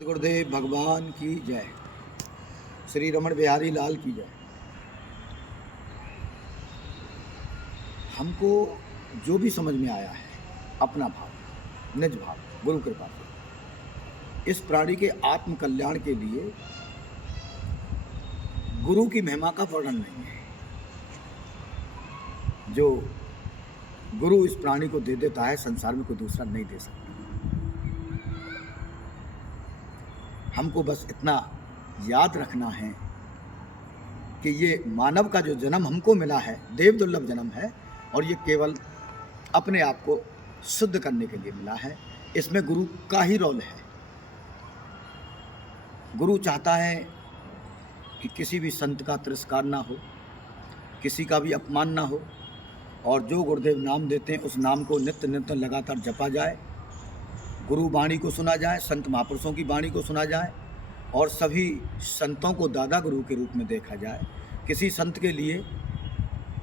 गुरुदेव भगवान की जय। श्री रमण बिहारी लाल की जय। हमको जो भी समझ में आया है, अपना भाव, निज भाव, गुरु कृपा से इस प्राणी के आत्म कल्याण के लिए गुरु की महिमा का वर्णन नहीं है। जो गुरु इस प्राणी को दे देता है, संसार में कोई दूसरा नहीं दे सकता। हमको बस इतना याद रखना है कि ये मानव का जो जन्म हमको मिला है, देव दुर्लभ जन्म है, और ये केवल अपने आप को शुद्ध करने के लिए मिला है। इसमें गुरु का ही रोल है। गुरु चाहता है कि किसी भी संत का तिरस्कार ना हो, किसी का भी अपमान ना हो, और जो गुरुदेव नाम देते हैं उस नाम को नित्य नित्य लगातार जपा जाए, गुरु वाणी को सुना जाए, संत महापुरुषों की वाणी को सुना जाए, और सभी संतों को दादा गुरु के रूप में देखा जाए। किसी संत के लिए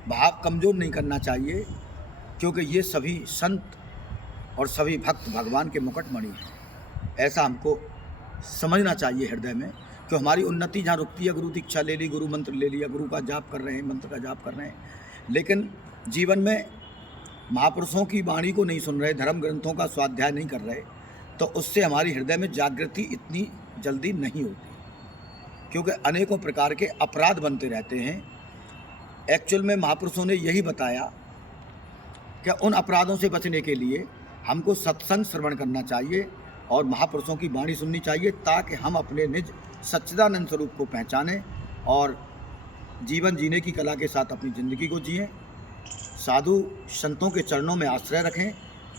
भाव कमज़ोर नहीं करना चाहिए, क्योंकि ये सभी संत और सभी भक्त भगवान के मुकुटमणि हैं। ऐसा हमको समझना चाहिए हृदय में कि हमारी उन्नति जहाँ रुकती है, गुरु दीक्षा ले ली, गुरु मंत्र ले लिया, गुरु का जाप कर रहे हैं, मंत्र का जाप कर रहे हैं, लेकिन जीवन में महापुरुषों की वाणी को नहीं सुन रहे, धर्म ग्रंथों का स्वाध्याय नहीं कर रहे, तो उससे हमारी हृदय में जागृति इतनी जल्दी नहीं होती, क्योंकि अनेकों प्रकार के अपराध बनते रहते हैं। एक्चुअल में महापुरुषों ने यही बताया कि उन अपराधों से बचने के लिए हमको सत्संग श्रवण करना चाहिए और महापुरुषों की वाणी सुननी चाहिए, ताकि हम अपने निज सच्चिदानंद स्वरूप को पहचानें और जीवन जीने की कला के साथ अपनी ज़िंदगी को जिएं, साधु संतों के चरणों में आश्रय रखें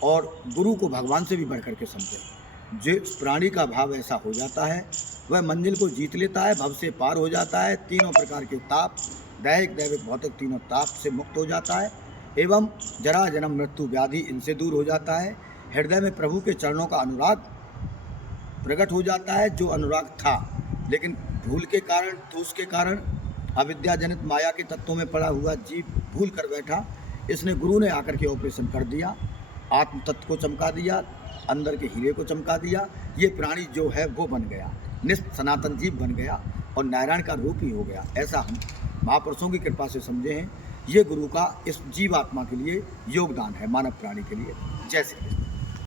और गुरु को भगवान से भी बढ़ करके समझें। जिस प्राणी का भाव ऐसा हो जाता है, वह मंजिल को जीत लेता है, भव से पार हो जाता है, तीनों प्रकार के ताप, दैहिक दैविक भौतिक तीनों ताप से मुक्त हो जाता है, एवं जरा जन्म मृत्यु व्याधि इनसे दूर हो जाता है। हृदय में प्रभु के चरणों का अनुराग प्रकट हो जाता है, जो अनुराग था लेकिन भूल के कारण, दोष के कारण, अविद्याजनित माया के तत्वों में पड़ा हुआ जीव भूल कर बैठा। इसने गुरु ने आकर के ऑपरेशन कर दिया, आत्म तत्व को चमका दिया, अंदर के हीरे को चमका दिया। ये प्राणी जो है वो बन गया, निष्ठ सनातन जीव बन गया और नारायण का रूप ही हो गया। ऐसा हम महापुरुषों की कृपा से समझे हैं। ये गुरु का इस जीवात्मा के लिए योगदान है, मानव प्राणी के लिए। जय श्री कृष्ण।